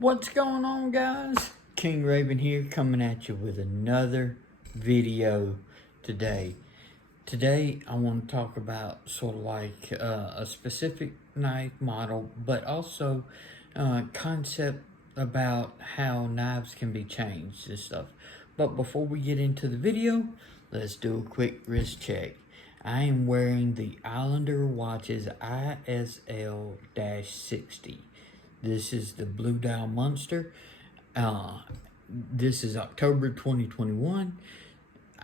What's going on, guys? King Raven here, coming at you with another video today. Today I want to talk about sort of like a specific knife model, but also concept about how knives can be changed and stuff. But before we get into the video, let's do a quick wrist check. I am wearing the Islander watches ISL-60. This is the Blue Dial Monster. This is October 2021.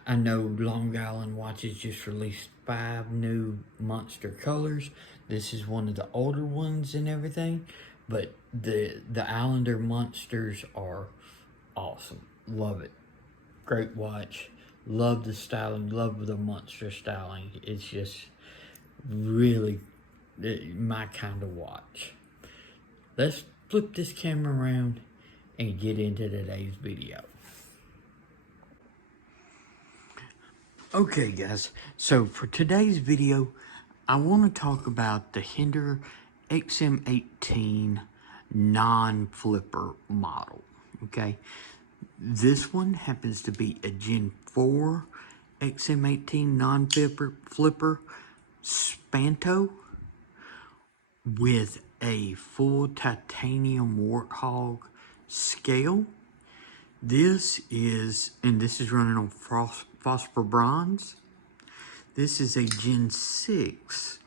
I know Long Island Watches just released 5 new Monster colors. This is one of the older ones and everything, but the Islander Monsters are awesome. Love it. Great watch. Love the styling. Love the Monster styling. It's just really my kind of watch. Let's flip this camera around and get into today's video. Okay guys, so for today's video, I want to talk about the Hinderer XM18 non-flipper model, okay? This one happens to be a Gen 4 XM18 non-flipper Spanto with a full titanium warthog scale. This is running on phosphor bronze. This is a Gen 6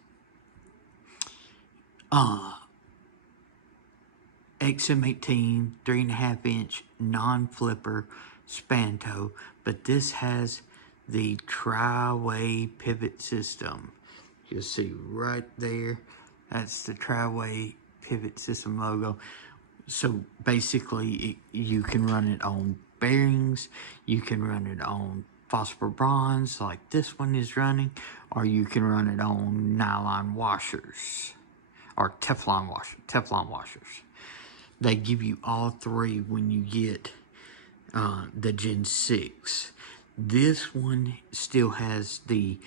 XM18 3.5 inch non-flipper Spanto, but this has the tri-way pivot system. You'll see right there. That's the tri-way pivot system logo. So basically, you can run it on bearings, you can run it on phosphor bronze like this one is running, or you can run it on nylon washers, or Teflon washers. They give you all three when you get the Gen 6. This one still has the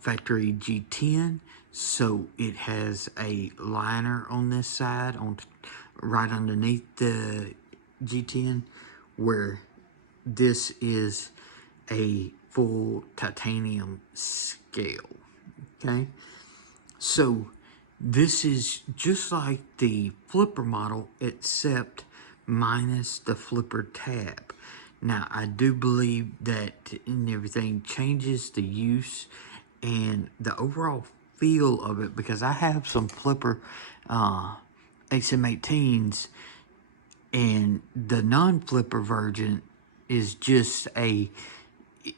factory G10, so it has a liner on this side, right underneath the G10, where this is a full titanium scale, okay? So this is just like the flipper model, except minus the flipper tab. Now, I do believe that and everything changes the use and the overall feel of it, because I have some flipper XM18s, and the non-flipper version is just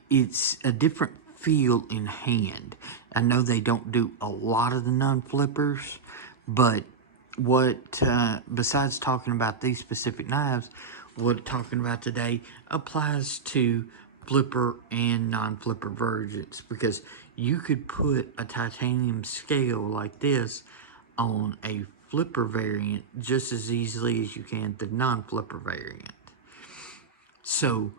it's a different feel in hand. I know they don't do a lot of the non-flippers, but besides talking about these specific knives, what talking about today applies to flipper and non-flipper versions, because you could put a titanium scale like this on a flipper variant just as easily as you can the non-flipper variant. So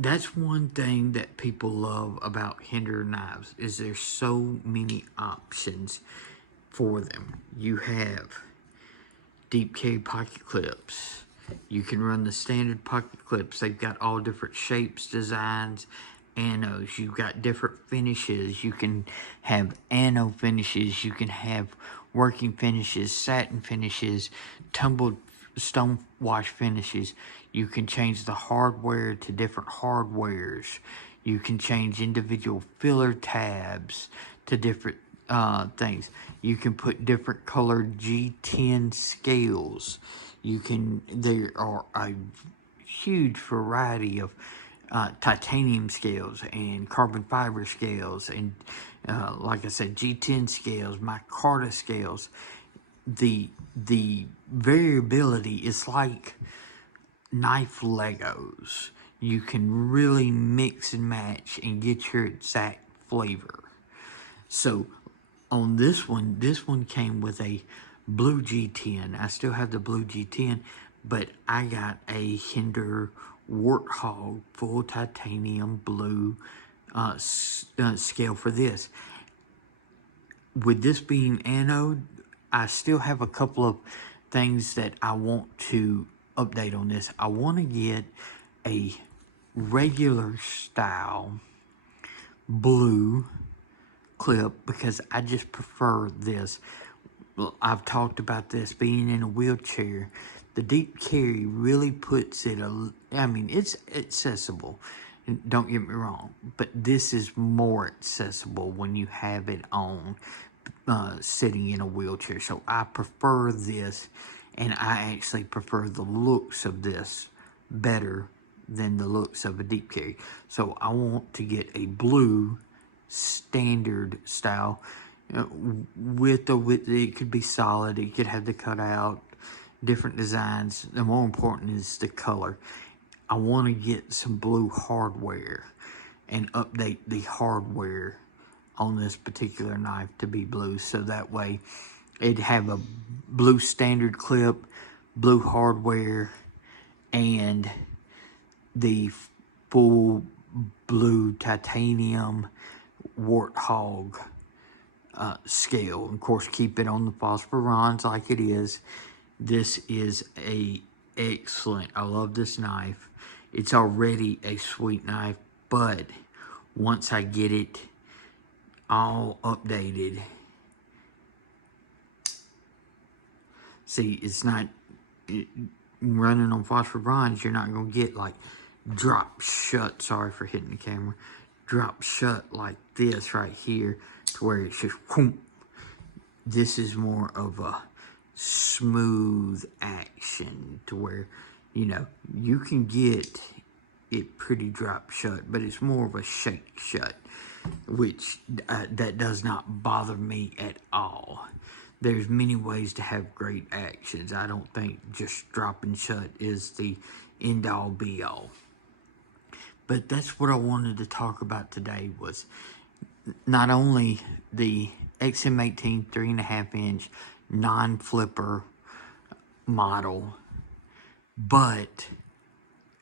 that's one thing that people love about Hinderer knives, is there's so many options for them. You have deep carry pocket clips. You can run the standard pocket clips. They've got all different shapes, designs, anos. You've got different finishes. You can have ano finishes. You can have working finishes, satin finishes, tumbled stone wash finishes. You can change the hardware to different hardwares. You can change individual filler tabs to different things. You can put different colored G10 scales. There are a huge variety of titanium scales and carbon fiber scales, and like I said, G10 scales, micarta scales. The variability is like knife Legos. You can really mix and match and get your exact flavor. So on this one came with a blue G10. I still have the blue G10, but I got a Hinderer Warthog full titanium blue scale for this. With this being anode, I still have a couple of things that I want to update on this. I want to get a regular style blue clip because I just prefer this. I've talked about this being in a wheelchair. The deep carry really puts it, I mean, it's accessible. Don't get me wrong, but this is more accessible when you have it on sitting in a wheelchair. So I prefer this, and I actually prefer the looks of this better than the looks of a deep carry. So I want to get a blue standard style with it could be solid, it could have the cutout, different designs. The more important is the color. I want to get some blue hardware and update the hardware on this particular knife to be blue, so that way it'd have a blue standard clip, blue hardware, and the full blue titanium warthog scale. Of course, keep it on the phosphorons like it is. This is a excellent, I love this knife. It's already a sweet knife, but once I get it all updated, see, it's not running on phosphorons. You're not gonna get like drop shut, sorry for hitting the camera, drop shut like this right here to where it's just whoop. This is more of a smooth action to where, you know, you can get it pretty drop shut, but it's more of a shake shut, which that does not bother me at all. There's many ways to have great actions. I don't think just dropping shut is the end all be all. But that's what I wanted to talk about today, was not only the XM18 3.5 inch non-flipper model, but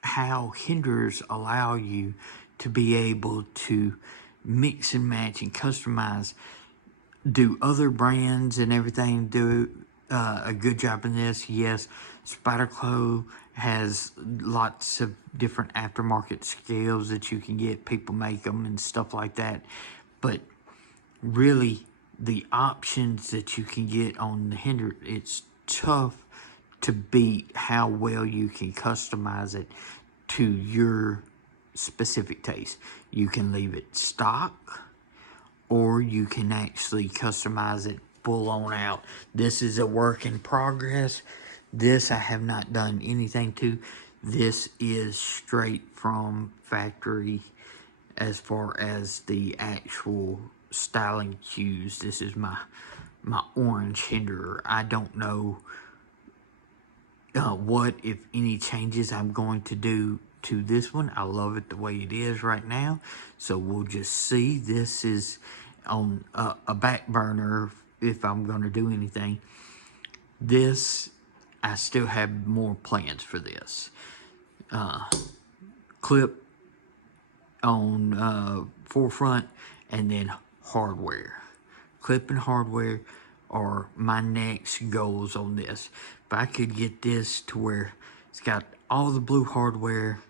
how Hinderers allow you to be able to mix and match and customize. Do other brands and everything do a good job in this? Yes, Spyderco has lots of different aftermarket scales that you can get. People make them and stuff like that. But really, the options that you can get on the Hinderer, it's tough to beat how well you can customize it to your specific taste. You can leave it stock, or you can actually customize it full on out. This is a work in progress. This I have not done anything to. This is straight from factory as far as the actual styling cues. This is my orange Hinderer. I don't know what, if any, changes I'm going to do to this one. I love it the way it is right now, so we'll just see. This is on a back burner if I'm going to do anything. This, I still have more plans for this. Clip on forefront, and then hardware. Clip and hardware are my next goals on this. If I could get this to where it's got all the blue hardware,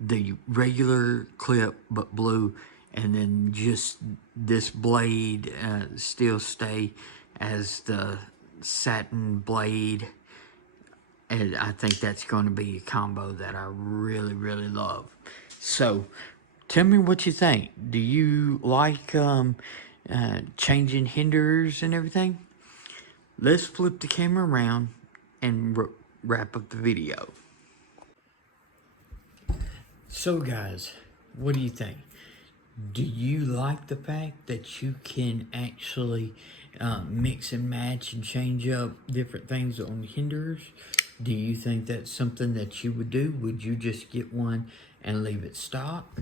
the regular clip but blue, and then just this blade still stay as the satin blade, and I think that's going to be a combo that I really, really love. So tell me what you think. Do you like changing Hinderers and everything? Let's flip the camera around and wrap up the video. So guys, what do you think? Do you like the fact that you can actually mix and match and change up different things on Hinderers? Do you think that's something that you would do? Would you just get one and leave it stock?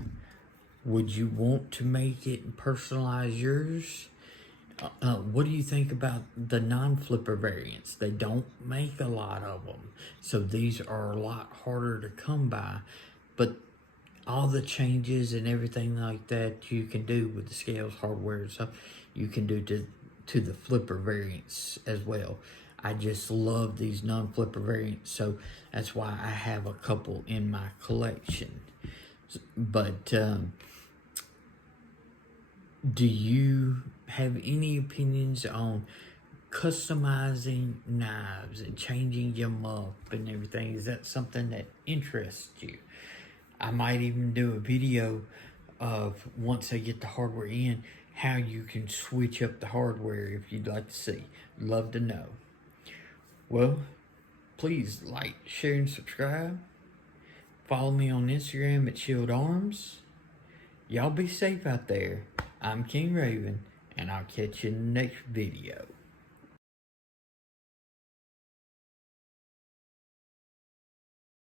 Would you want to make it and personalize yours? What do you think about the non-flipper variants? They don't make a lot of them, so these are a lot harder to come by, but all the changes and everything like that you can do with the scales, hardware, and stuff, you can do to the flipper variants as well. I just love these non-flipper variants, so that's why I have a couple in my collection. But do you have any opinions on customizing knives and changing them up and everything? Is that something that interests you? I might even do a video of, once I get the hardware in, how you can switch up the hardware if you'd like to see. Love to know. Well, please like, share, and subscribe. Follow me on Instagram at Shield Arms. Y'all be safe out there. I'm King Raven, and I'll catch you in the next video.